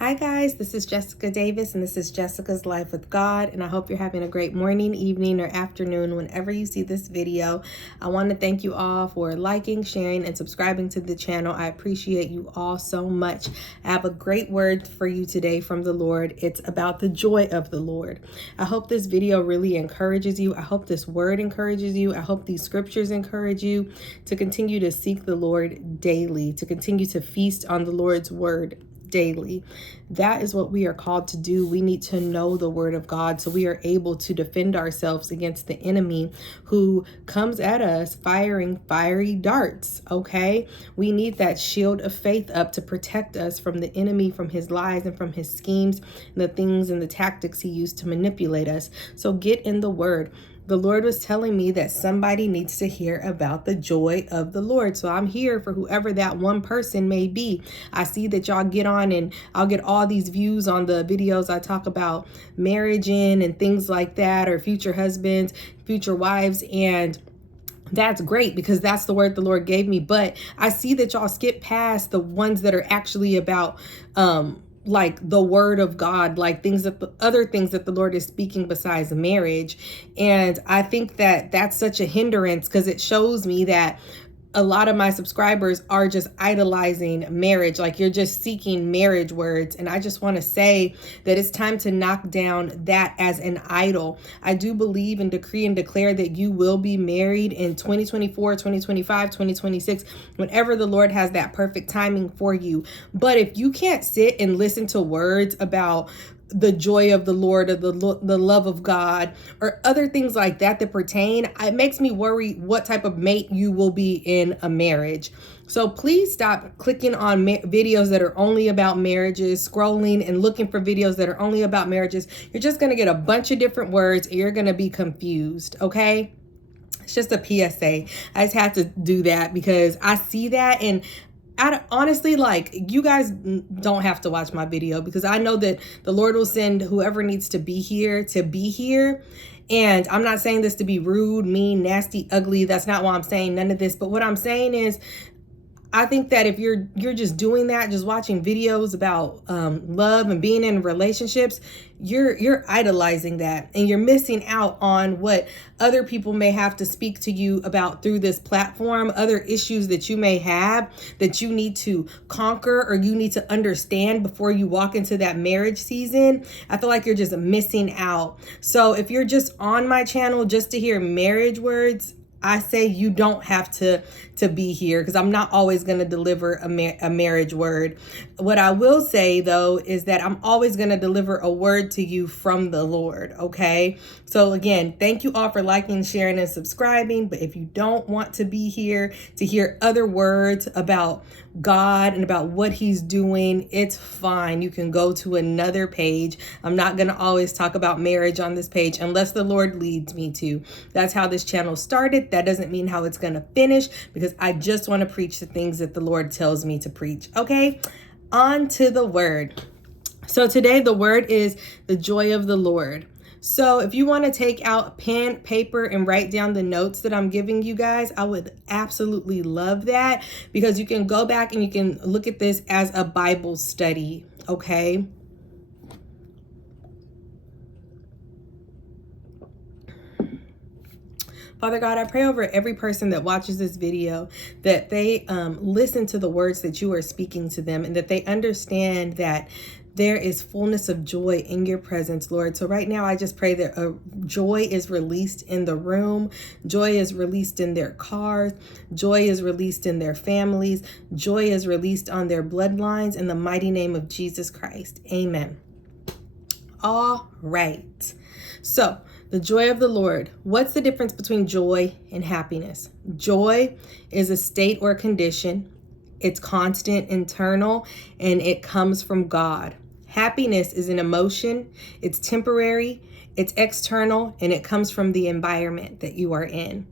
Hi guys, this is Jessica Davis and this is Jessica's Life with God, and I hope you're having a great morning, evening, or afternoon whenever you see this video. I want to thank you all for liking, sharing, and subscribing to the channel. I appreciate you all so much. I have a great word for you today from the Lord. It's about the joy of the Lord. I hope this video really encourages you. I hope this word encourages you. I hope these scriptures encourage you to continue to seek the Lord daily, to continue to feast on the Lord's word daily. That is what we are called to do. We need to know the word of God so we are able to defend ourselves against the enemy who comes at us firing fiery darts. Okay, we need that shield of faith up to protect us from the enemy, from his lies and from his schemes and the things and the tactics he used to manipulate us. So get in the word. The Lord was telling me that somebody needs to hear about the joy of the Lord. So I'm here for whoever that one person may be. I see that y'all get on and I'll get all these views on the videos I talk about marriage in and things like that, or future husbands, future wives, and that's great because that's the word the Lord gave me. But I see that y'all skip past the ones that are actually about like the word of God, like other things that the Lord is speaking besides marriage. And I think that that's such a hindrance because it shows me that a lot of my subscribers are just idolizing marriage. Like you're just seeking marriage words. And I just want to say that it's time to knock down that as an idol. I do believe and decree and declare that you will be married in 2024, 2025, 2026, whenever the Lord has that perfect timing for you. But if you can't sit and listen to words about the joy of the Lord, or the love of God, or other things like that that pertain, it makes me worry what type of mate you will be in a marriage. So please stop clicking on videos that are only about marriages, scrolling and looking for videos that are only about marriages. You're just going to get a bunch of different words and you're going to be confused, okay? It's just a PSA. I just had to do that because I see that, and honestly, like, you guys don't have to watch my video because I know that the Lord will send whoever needs to be here to be here. And I'm not saying this to be rude, mean, nasty, ugly. That's not why I'm saying none of this. But what I'm saying is, I think that if you're just doing that, just watching videos about love and being in relationships, you're idolizing that, and you're missing out on what other people may have to speak to you about through this platform, other issues that you may have that you need to conquer or you need to understand before you walk into that marriage season. I feel like you're just missing out. So if you're just on my channel just to hear marriage words, I say you don't have to be here because I'm not always going to deliver a marriage word. What I will say, though, is that I'm always going to deliver a word to you from the Lord, okay? So, again, thank you all for liking, sharing, and subscribing. But if you don't want to be here to hear other words about God and about what he's doing, it's fine. You can go to another page. I'm not going to always talk about marriage on this page unless the Lord leads me to. That's how this channel started. That doesn't mean how it's going to finish because I just want to preach the things that the Lord tells me to preach. Okay, on to the word. So today the word is the joy of the Lord. So if you want to take out pen, paper, and write down the notes that I'm giving you guys, I would absolutely love that because you can go back and you can look at this as a Bible study, okay? Father God, I pray over every person that watches this video that they listen to the words that you are speaking to them and that they understand that there is fullness of joy in your presence, Lord. So right now, I just pray that joy is released in the room. Joy is released in their cars. Joy is released in their families. Joy is released on their bloodlines in the mighty name of Jesus Christ. Amen. All right. So the joy of the Lord. What's the difference between joy and happiness? Joy is a state or condition. It's constant, internal, and it comes from God. Happiness is an emotion. It's temporary, it's external, and it comes from the environment that you are in.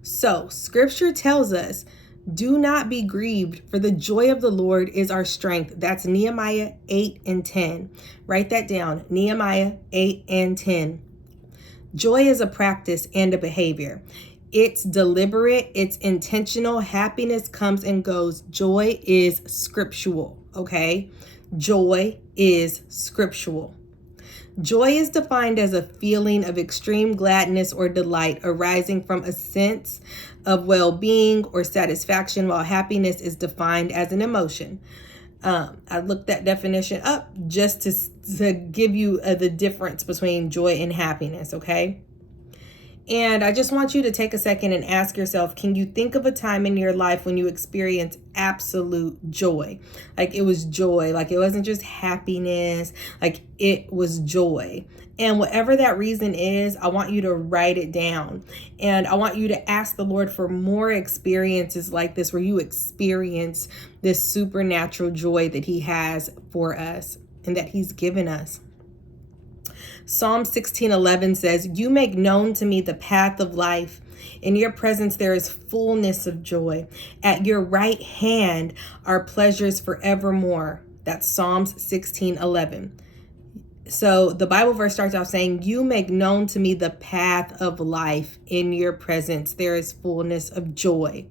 So scripture tells us, do not be grieved, for the joy of the Lord is our strength. That's Nehemiah 8 and 10. Write that down, Nehemiah 8 and 10. Joy is a practice and a behavior. It's deliberate, it's intentional. Happiness comes and goes. Joy is scriptural. okay? Joy is scriptural. Joy is defined as a feeling of extreme gladness or delight arising from a sense of well-being or satisfaction, while happiness is defined as an emotion. I looked that definition up just to give you the difference between joy and happiness, okay? And I just want you to take a second and ask yourself, can you think of a time in your life when you experienced absolute joy? Like it was joy, like it wasn't just happiness, like it was joy. And whatever that reason is, I want you to write it down. And I want you to ask the Lord for more experiences like this, where you experience this supernatural joy that He has for us and that He's given us. Psalm 16:11 says, "You make known to me the path of life. In your presence there is fullness of joy. At your right hand are pleasures forevermore." That's Psalms 16:11. So the Bible verse starts off saying, "You make known to me the path of life. In your presence there is fullness of joy.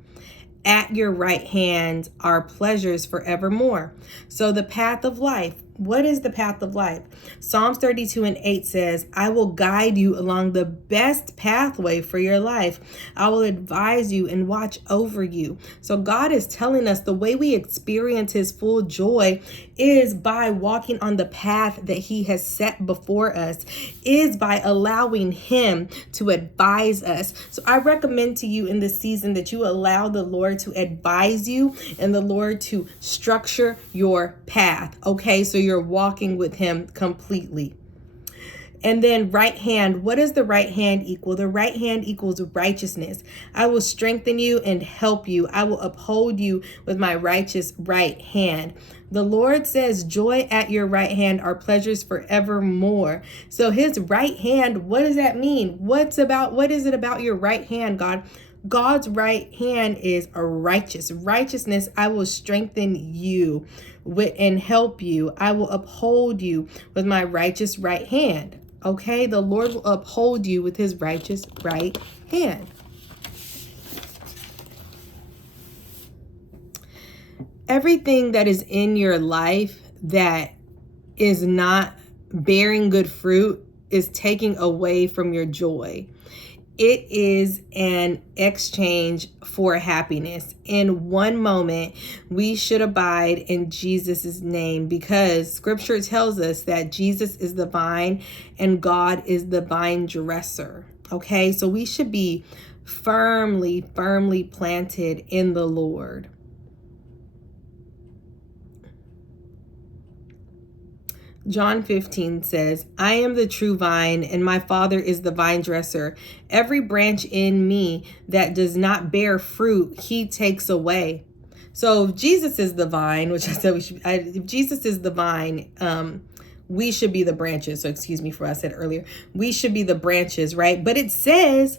At your right hand are pleasures forevermore." So the path of life. What is the path of life? Psalms 32:8 says, "I will guide you along the best pathway for your life. I will advise you and watch over you." So God is telling us the way we experience His full joy is by walking on the path that He has set before us, is by allowing Him to advise us. So I recommend to you in this season that you allow the Lord to advise you and the Lord to structure your path, okay? So you're walking with Him completely. And then right hand, what does the right hand equal? The right hand equals righteousness. I will strengthen you and help you. I will uphold you with my righteous right hand. The Lord says, joy at your right hand are pleasures forevermore. So His right hand, what does that mean? What is it about your right hand, God? God's right hand is a righteousness. I will strengthen you and help you. I will uphold you with my righteous right hand. Okay, the Lord will uphold you with His righteous right hand. Everything that is in your life that is not bearing good fruit is taking away from your joy. It is an exchange for happiness. In one moment, we should abide in Jesus' name, because Scripture tells us that Jesus is the vine and God is the vine dresser. Okay, so we should be firmly planted in the Lord. John 15 says, "I am the true vine, and my Father is the vine dresser. Every branch in me that does not bear fruit, He takes away." So if Jesus is the vine, which I said if Jesus is the vine, we should be the branches. So excuse me for what I said earlier. We should be the branches, right? But it says,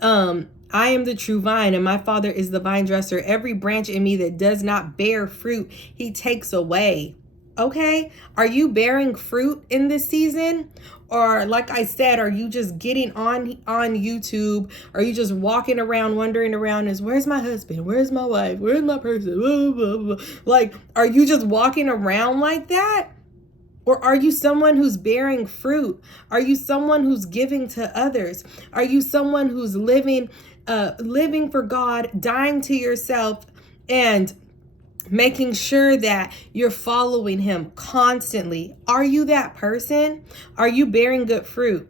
I am the true vine, and my Father is the vine dresser. Every branch in me that does not bear fruit, He takes away. Okay, are you bearing fruit in this season? Or like I said, are you just getting on YouTube? Are you just walking around wandering around as, where's my husband? Where's my wife? Where's my person? Blah, blah, blah. Like, are you just walking around like that? Or are you someone who's bearing fruit? Are you someone who's giving to others? Are you someone who's living for God, dying to yourself, and making sure that you're following Him constantly? Are you that person? Are you bearing good fruit?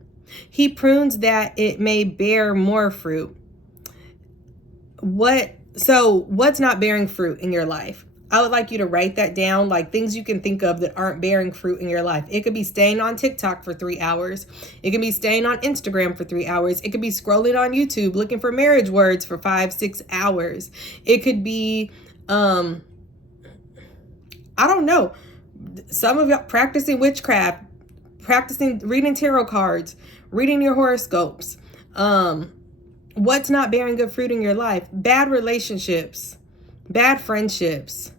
He prunes that it may bear more fruit. What's not bearing fruit in your life? I would like you to write that down, like things you can think of that aren't bearing fruit in your life. It could be staying on TikTok for 3 hours. It could be staying on Instagram for 3 hours. It could be scrolling on YouTube looking for marriage words for 5-6 hours. It could be I don't know. Some of y'all practicing witchcraft, practicing reading tarot cards, reading your horoscopes. What's not bearing good fruit in your life? Bad relationships, bad friendships,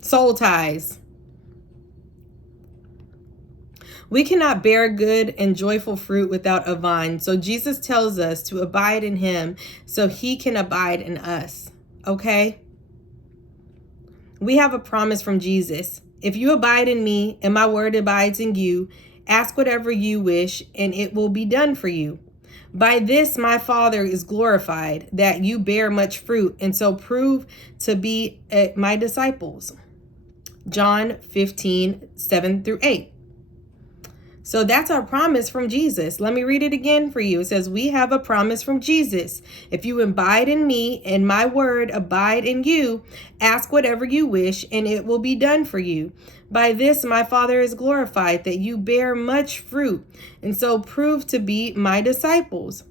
soul ties. We cannot bear good and joyful fruit without a vine. So Jesus tells us to abide in Him so He can abide in us. Okay? We have a promise from Jesus. If you abide in me and my word abides in you, ask whatever you wish and it will be done for you. By this my Father is glorified, that you bear much fruit and so prove to be my disciples. John 15:7-8. So that's our promise from Jesus. Let me read it again for you. It says, we have a promise from Jesus. If you abide in me and my word abide in you, ask whatever you wish and it will be done for you. By this my Father is glorified, that you bear much fruit and so prove to be my disciples.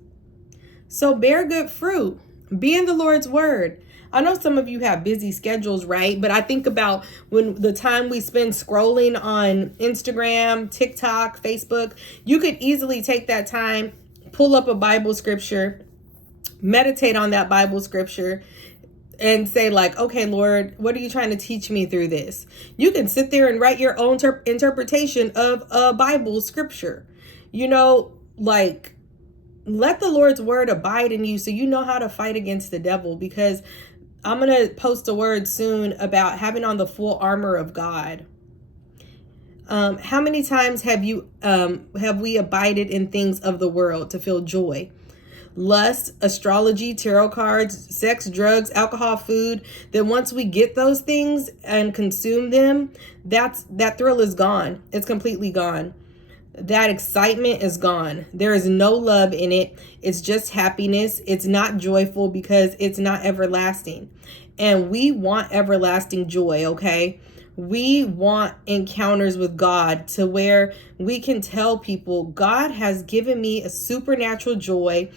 So bear good fruit. Be in the Lord's word. I know some of you have busy schedules, right? But I think about when the time we spend scrolling on Instagram, TikTok, Facebook, you could easily take that time, pull up a Bible scripture, meditate on that Bible scripture, and say like, okay, Lord, what are you trying to teach me through this? You can sit there and write your own interpretation of a Bible scripture. You know, like, let the Lord's word abide in you so you know how to fight against the devil, because I'm going to post a word soon about having on the full armor of God. How many times have we abided in things of the world to feel joy? Lust, astrology, tarot cards, sex, drugs, alcohol, food. Then once we get those things and consume them, that thrill is gone. It's completely gone. That excitement is gone. There is no love in it. It's just happiness. It's not joyful because it's not everlasting. And we want everlasting joy, okay? We want encounters with God to where we can tell people, God has given me a supernatural joy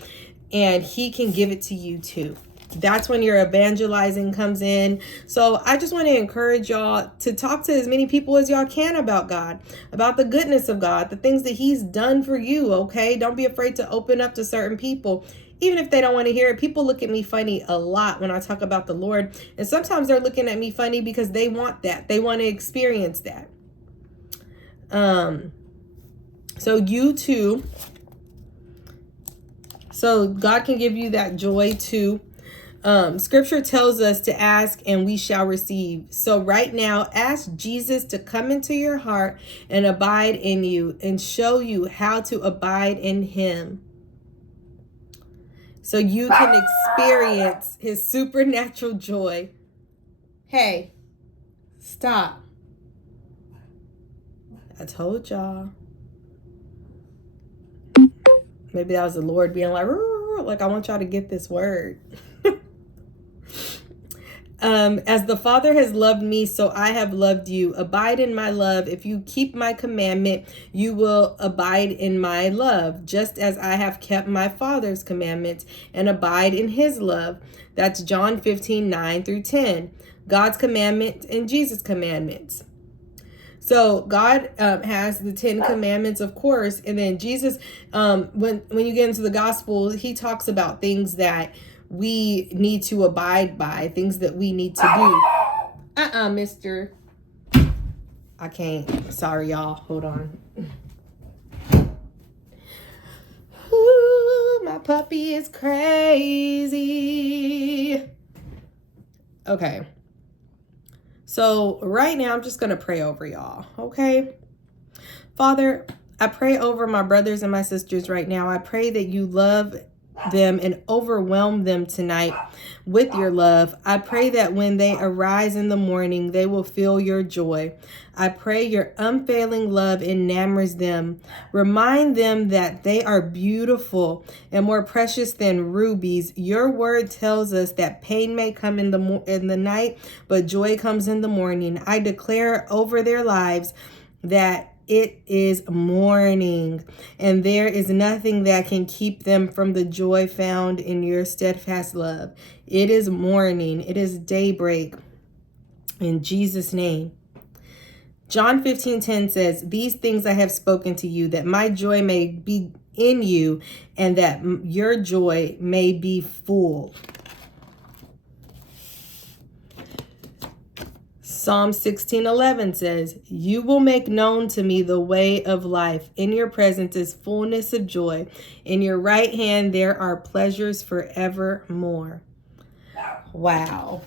and he can give it to you too. That's when your evangelizing comes in. So I just want to encourage y'all to talk to as many people as y'all can about God, about the goodness of God, the things that he's done for you, okay? Don't be afraid to open up to certain people, even if they don't want to hear it. People look at me funny a lot when I talk about the Lord. And sometimes they're looking at me funny because they want that. They want to experience that. So you too. So God can give you that joy too. Scripture tells us to ask and we shall receive. So right now, ask Jesus to come into your heart and abide in you and show you how to abide in him, so you can experience his supernatural joy. Hey, stop. I told y'all. Maybe that was the Lord being like, I want y'all to get this word. As the Father has loved me, so I have loved you. Abide in my love. If you keep my commandment, you will abide in my love, just as I have kept my Father's commandments and abide in his love. That's John 15:9-10. God's commandment and Jesus' commandments. So God has the 10 commandments, of course, and then Jesus, when you get into the gospel, he talks about things that we need to abide by, things that we need to do. Mister. I can't. Sorry, y'all. Hold on. Ooh, my puppy is crazy. Okay. So right now, I'm just going to pray over y'all. Okay. Father, I pray over my brothers and my sisters right now. I pray that you love them and overwhelm them tonight with your love. I pray that when they arise in the morning, they will feel your joy. I pray your unfailing love enamors them. Remind them that they are beautiful and more precious than rubies. Your word tells us that pain may come in the night, but joy comes in the morning. I declare over their lives that it is morning, and there is nothing that can keep them from the joy found in your steadfast love. It is morning. It is daybreak. In Jesus' name. John 15:10 says, these things I have spoken to you, that my joy may be in you, and that your joy may be full. Psalm 16:11 says, you will make known to me the way of life. In your presence is fullness of joy. In your right hand there are pleasures forevermore. Wow.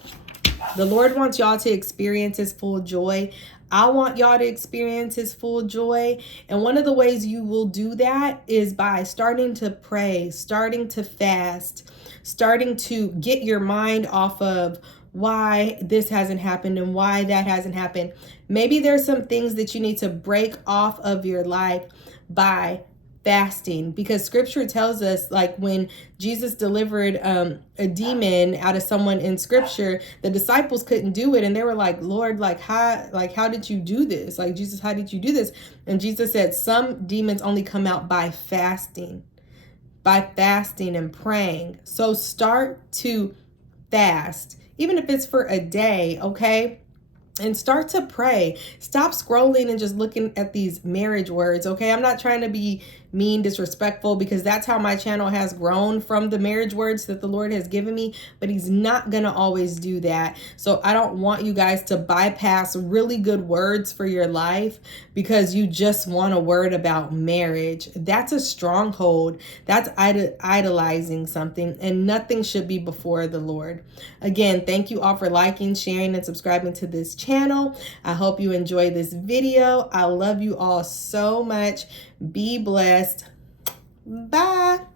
The Lord wants y'all to experience his full joy. I want y'all to experience his full joy. And one of the ways you will do that is by starting to pray, starting to fast, starting to get your mind off of why this hasn't happened and why that hasn't happened. Maybe there's some things that you need to break off of your life by fasting, because scripture tells us, like when Jesus delivered a demon out of someone in scripture, the disciples couldn't do it, and they were like, Lord, how did you do this? Like, Jesus, how did you do this? And Jesus said some demons only come out by fasting and praying. So start to fast, even if it's for a day, okay? And start to pray. Stop scrolling and just looking at these marriage words, okay? I'm not trying to be mean, disrespectful, because that's how my channel has grown, from the marriage words that the Lord has given me, but he's not gonna always do that. So I don't want you guys to bypass really good words for your life because you just want a word about marriage. That's a stronghold. That's idolizing something, and nothing should be before the Lord. Again, thank you all for liking, sharing, and subscribing to this channel. I hope you enjoy this video. I love you all so much. Be blessed. Bye.